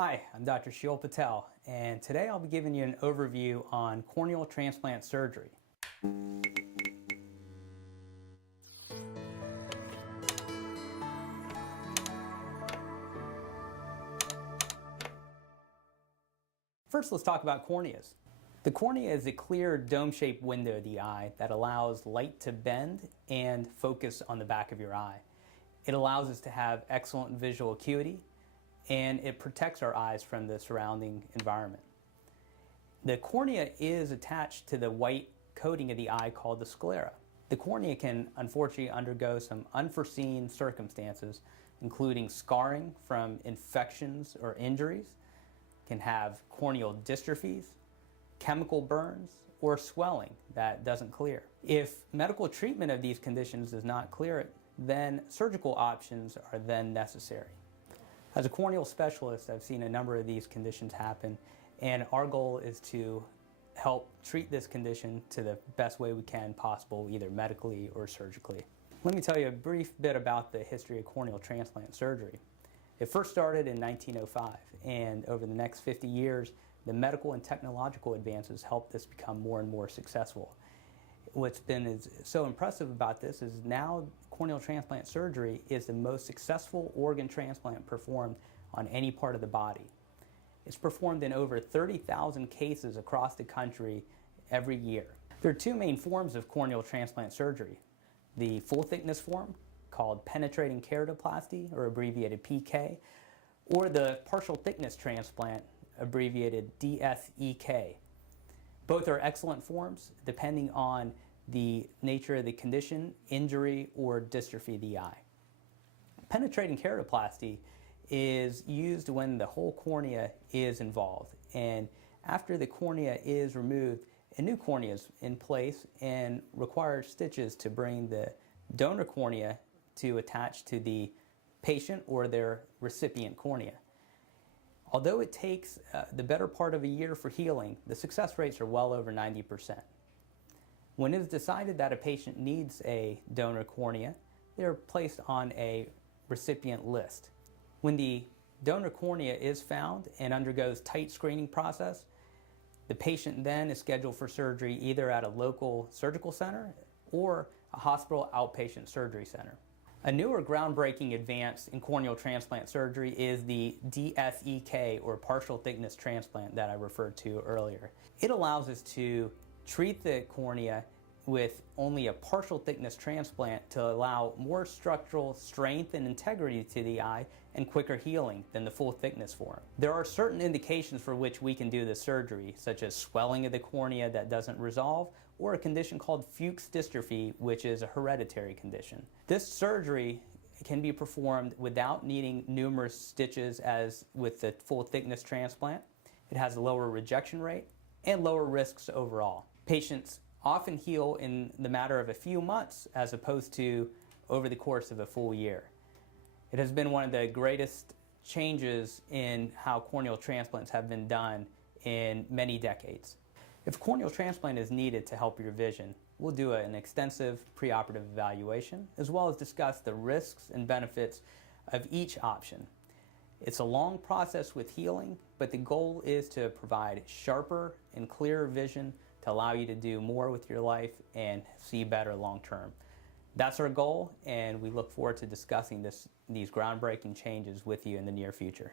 Hi, I'm Dr. Sheel Patel, and today I'll be giving you an overview on corneal transplant surgery. First, let's talk about corneas. The cornea is a clear dome-shaped window of the eye that allows light to bend and focus on the back of your eye. It allows us to have excellent visual acuity, and it protects our eyes from the surrounding environment. The cornea is attached to the white coating of the eye called the sclera. The cornea can unfortunately undergo some unforeseen circumstances, including scarring from infections or injuries, can have corneal dystrophies, chemical burns, or swelling that doesn't clear. If medical treatment of these conditions does not clear it, then surgical options are then necessary. As a corneal specialist, I've seen a number of these conditions happen, and our goal is to help treat this condition to the best way we can possible, either medically or surgically. Let me tell you a brief bit about the history of corneal transplant surgery. It first started in 1905, and over the next 50 years, the medical and technological advances helped this become more and more successful. What's been so impressive about this is now corneal transplant surgery is the most successful organ transplant performed on any part of the body. It's performed in over 30,000 cases across the country every year. There are two main forms of corneal transplant surgery. The full thickness form, called penetrating keratoplasty, or abbreviated PK, or the partial thickness transplant, abbreviated DSEK. Both are excellent forms depending on the nature of the condition, injury, or dystrophy of the eye. Penetrating keratoplasty is used when the whole cornea is involved, and after the cornea is removed, a new cornea is in place and requires stitches to bring the donor cornea to attach to the patient or their recipient cornea. Although it takes the better part of a year for healing, the success rates are well over 90%. When it is decided that a patient needs a donor cornea, they are placed on a recipient list. When the donor cornea is found and undergoes tight screening process, the patient then is scheduled for surgery either at a local surgical center or a hospital outpatient surgery center. A newer groundbreaking advance in corneal transplant surgery is the DSEK, or partial thickness transplant, that I referred to earlier. It allows us to treat the cornea with only a partial thickness transplant to allow more structural strength and integrity to the eye and quicker healing than the full thickness form. There are certain indications for which we can do this surgery, such as swelling of the cornea that doesn't resolve, or a condition called Fuchs dystrophy, which is a hereditary condition. This surgery can be performed without needing numerous stitches as with the full thickness transplant. It has a lower rejection rate and lower risks overall. Patients often heal in the matter of a few months as opposed to over the course of a full year. It has been one of the greatest changes in how corneal transplants have been done in many decades. If a corneal transplant is needed to help your vision, we'll do an extensive preoperative evaluation as well as discuss the risks and benefits of each option. It's a long process with healing, but the goal is to provide sharper and clearer vision to allow you to do more with your life and see better long term. That's our goal, and we look forward to discussing these groundbreaking changes with you in the near future.